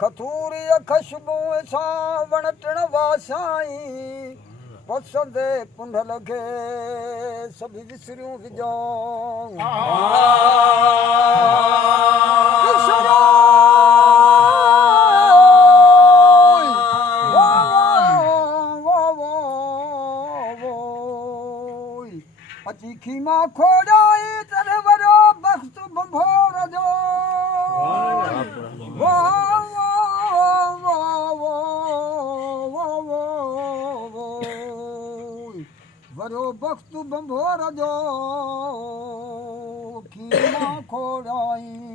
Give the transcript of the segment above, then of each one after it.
खथूरी खशबू सां वणटण वासाई पसंदे पुंढल खे सभु विसरियूं विझूं अची खीमा खोड़ाई तर वरो बख्त बंभोर जो वरो बख्त बंभोर जो खीमा खोड़ाई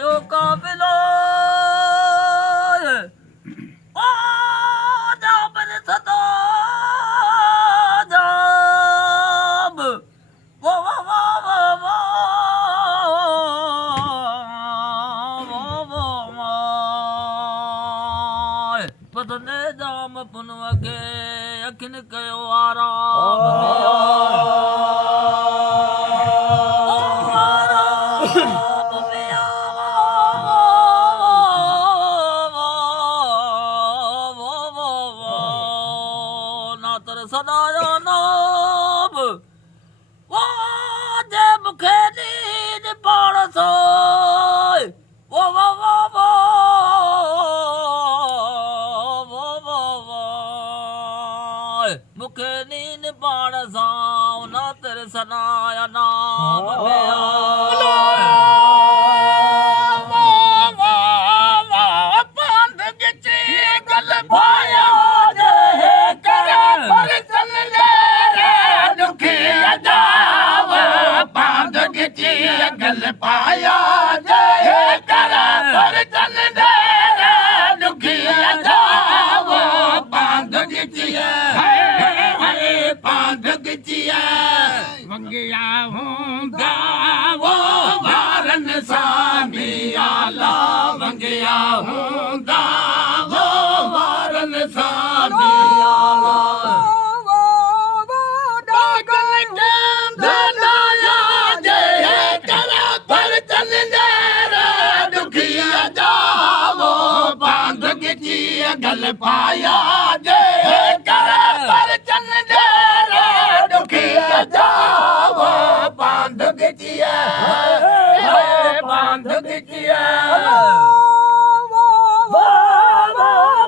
Yo काफिलो ओ जब सतो जब वो पतने जाम पुनव के अखिन कयो सदायो नोब वो जे मुखे नींद पाण सोय वो मुखे नींद पाण सां ना तेरे सनाया नाम पांध गिची गल भाया गल पाया जय कर पर चल डेरा दुखी जाव पांध गिचिया हाय पांध गिचिया वंगिया हूंदा वो वारन सामी आला वंगिया हूंदा वो वारन सामी आला गल पाया जय कर पर चल डेरा दुखी जाव बांध गिचिया बांध गिचिया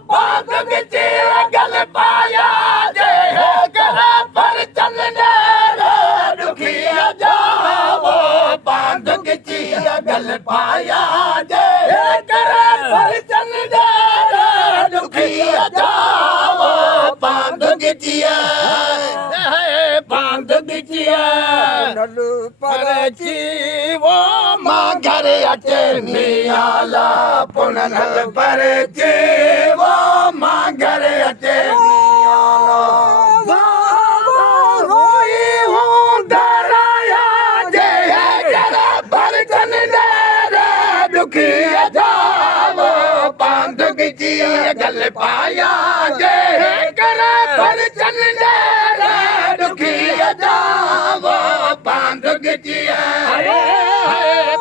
बांध गिचिया गल पाया जय कर पर चल डेरा दुखी जाव बांध गिचिया गल पाया जय कर पर चल जाव बांध गिचिया बांध गिचिया नल पर जीवो मां घर अचे मियाला पुनल पर जीवो मां घर अचे मियाला रोई हूं दराया जय कर पर चन दुखी जाव बांध गिचिया गल पाया जय कर पर चल डेरा दुखी जाव बांध गिचिया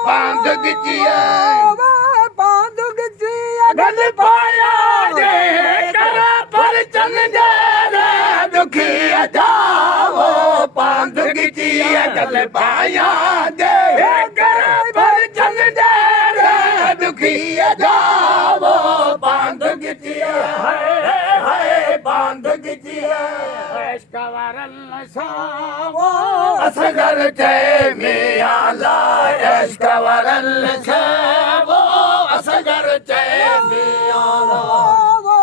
बांध गिचिया बांध गिचिया गल पाया जय कर पर चल डेरा दुखी जाव बांध गिचिया गल पाया जय कर पर चल डेरा दुखी जाव बांध गिचिया बांध गिचिया असगर चए में लश्कवरल से वो असगर चेंदियों वो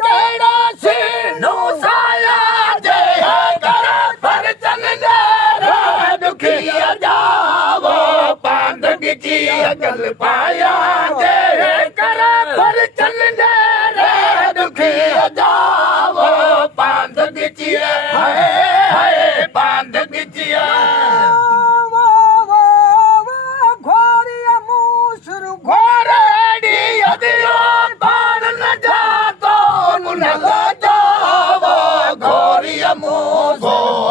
केड़ा सिनु साया जे कर पर चंदे दुखिया जावो पांद गिची अगल पाया जे कर पर चंदे दुखिया जावो पांद गिची हाय हाय पांद गिचिया घोड़िया मूसरू घोड़ेडी यदियो बाण न जातो न जावो घोड़िया मूसरू